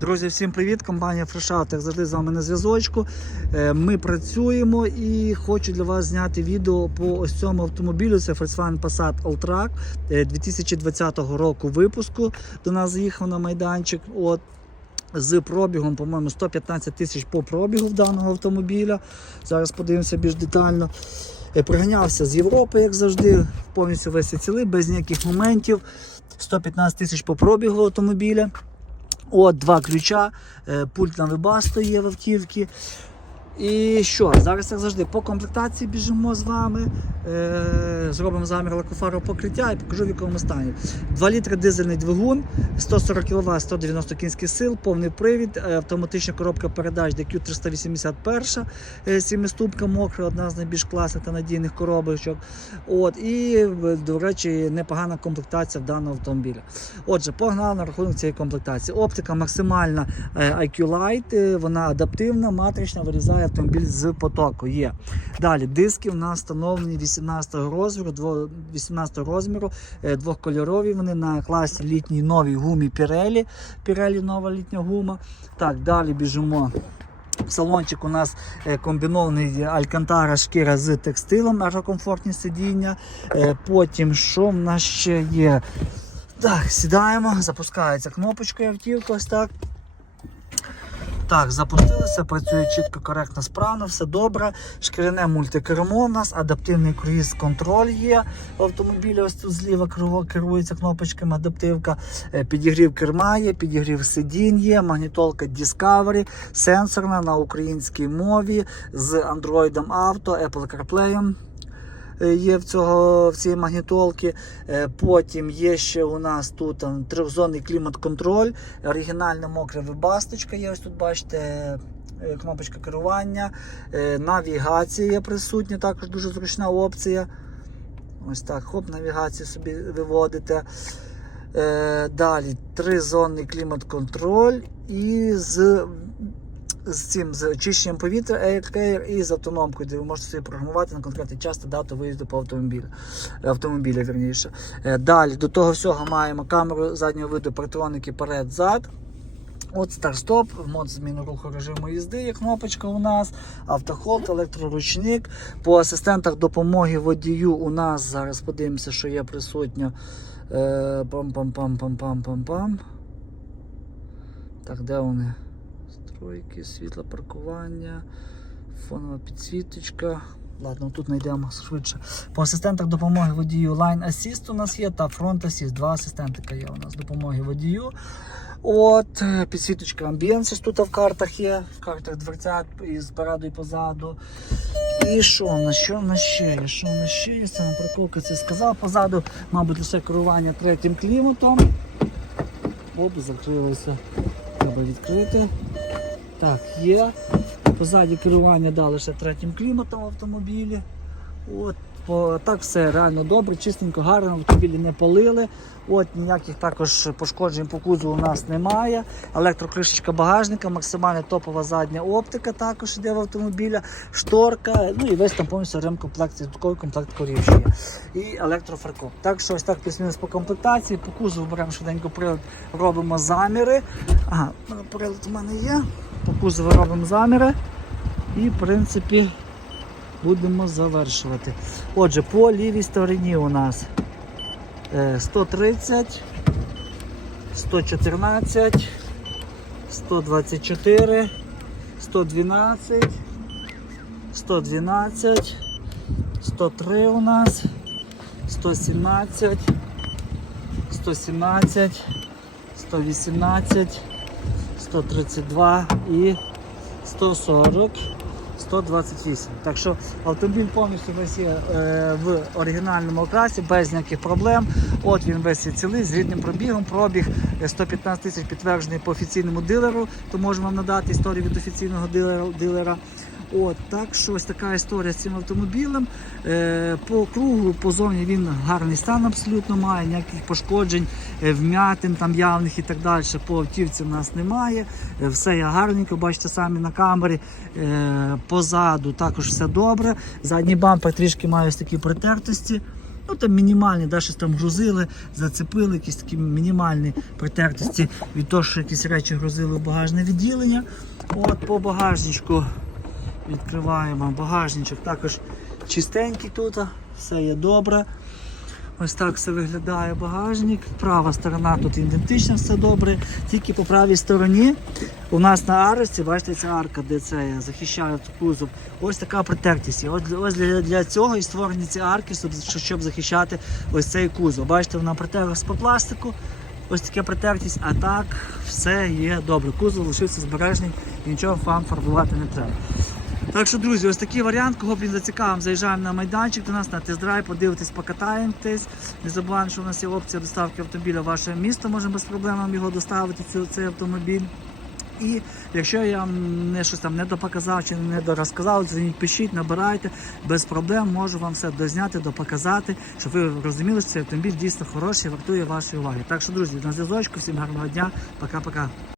Друзі, всім привіт! Компанія FreshOut, як завжди з вами на зв'язочку. Е, Ми працюємо і хочу для вас зняти відео по ось цьому автомобілю. Це Volkswagen Passat Alltrack е, 2020 року випуску. До нас заїхав на майданчик. От. З пробігом, по-моєму, 115 тисяч по пробігу в даного автомобіля. Зараз подивимося більш детально. Е, Приганявся з Європи, як завжди, повністю весь цілий, без ніяких моментів. 115 тисяч по пробігу автомобіля. От два ключа, е, пульт на вебасто є в автівці. І що, зараз, як завжди, по комплектації біжимо з вами. Е, зробимо замір лакофару покриття і покажу в якому стані. 2 літри дизельний двигун, 140 кВт, 190 кінських сил, повний привід, е, автоматична коробка передач DQ381, е, сімиступка мокра, одна з найбільш класних та надійних коробочок. От, і, до речі, непогана комплектація в даного автомобіля. Отже, погнали на рахунок цієї комплектації. Оптика максимальна IQ Light, вона адаптивна, матрична, вирізає автомобіль з потоку. Є. Далі диски в нас встановлені 18 розміру, дво- 18 розміру, е, двохкольорові. Вони на класі літній новій гумі Pirelli. Pirelli нова літня гума. Так, далі біжимо. Салончик у нас е, комбінований алькантара шкіра з текстилом, аерокомфортні сидіння. Е, Потім що в нас ще є? Так, сідаємо, запускається кнопочкою автівка, ось так. Так, запустилися, працює чітко, коректно, справно, все добре. Шкіряне мультикермо у нас, адаптивний круїз контроль є автомобілі. Ось тут зліва керу- керується кнопочками адаптивка. Е, Підігрів керма є, підігрів сидінь є, магнітолка Discovery, сенсорна на українській мові з Android Auto, Apple CarPlay є в, цього, в цій магнітолки. Е, Потім є ще у нас тут там, трьохзонний клімат-контроль, оригінальна мокра вибасточка є. Ось тут бачите. е, Кнопочка керування, е, навігація присутня, також дуже зручна опція. Ось так, хоп, навігацію собі виводите. Е, Далі тризонний клімат-контроль і з, з цим з очищенням повітря Air Care і з автономкою, де ви можете собі програмувати на конкретний час та дату виїзду по автомобілю. Автомобіля, верніше. Е, Далі до того всього маємо камеру заднього виду, партроники перед-зад. От старт-стоп, мод зміни руху режиму їзди, є кнопочка у нас, автохолд, електроручник. По асистентах допомоги водію у нас зараз подивимося, що є присутньо. Е, Пам-пам-пам-пам-пам-пам-пам. Так, де вони? Стройки, світло паркування, фонова підсвіточка. Ладно, тут знайдемо швидше. По асистентах допомоги водію Line Assist у нас є та Front Assist. Два асистентика є у нас допомоги водію. От, е, підсвіточка Ambience тут в картах є, в картах дверцят і спереду і позаду. І що в нас? Що в нас ще є? Що в ще є? На парковка це сказав. Позаду, мабуть, лише керування третім кліматом. Оп, закрилося. Треба відкрити. Так, є. Позаді керування дали ще третім кліматом в автомобілі. От, по, так все реально добре, чистенько, гарно, автомобілі не палили. От, ніяких також пошкоджень по кузову у нас немає. Електрокришечка багажника, максимально топова задня оптика також йде в автомобіля, шторка, ну і весь там повністю ремкомплект, додатковий комплект корів. І електрофаркоп. Так що ось так плюс-мінус по комплектації. По кузову беремо швиденько прилад, робимо заміри. Ага, прилад у мене є. По кузову робимо заміри. І в принципі будемо завершувати. Отже, по лівій стороні у нас е, 130, 114, 124, 112, 112, 103 у нас, 117, 117, 118, 132 і 140. 128. Так що автомобіль повністю весь є е, в оригінальному окрасі, без ніяких проблем. От він весь є цілий з рідним пробігом. Пробіг е, 115 тисяч підтверджений по офіційному дилеру, то можемо вам надати історію від офіційного дилера. От, так що ось така історія з цим автомобілем. Е, по кругу, позовні він гарний стан абсолютно має, ніяких пошкоджень, е, вмятин там явних і так далі. По автівці в нас немає. Е, все є гарненько, бачите самі на камері. Е, позаду також все добре. Задній бампер трішки має ось такі притертості. Ну там мінімальні, да, щось там грузили, зацепили, якісь такі мінімальні притертості від того, що якісь речі грузили в багажне відділення. От по багажничку відкриваємо багажничок. Також чистенький тут, все є добре. Ось так все виглядає багажник. Права сторона тут ідентична, все добре. Тільки по правій стороні у нас на арці, бачите, ця арка, де це захищає кузов. Ось така притертість. Ось, для, для цього і створені ці арки, щоб, щоб захищати ось цей кузов. Бачите, вона притерлась по пластику. Ось таке притертість, а так все є добре. Кузов лишився збережний і нічого вам фарбувати не треба. Так що, друзі, ось такий варіант, кого блін зацікавим, заїжджаємо на майданчик до нас на тест-драйв, подивитись, покатаємось. Не забуваємо, що у нас є опція доставки автомобіля в ваше місто, можемо без проблем його доставити, цю- цей автомобіль. І якщо я вам не щось там не допоказав чи не дорозказав, дзвоніть, пишіть, набирайте, без проблем можу вам все дозняти, допоказати, щоб ви розуміли, що цей автомобіль дійсно хороший, вартує вашої уваги. Так що, друзі, на зв'язочку, всім гарного дня, пока-пока.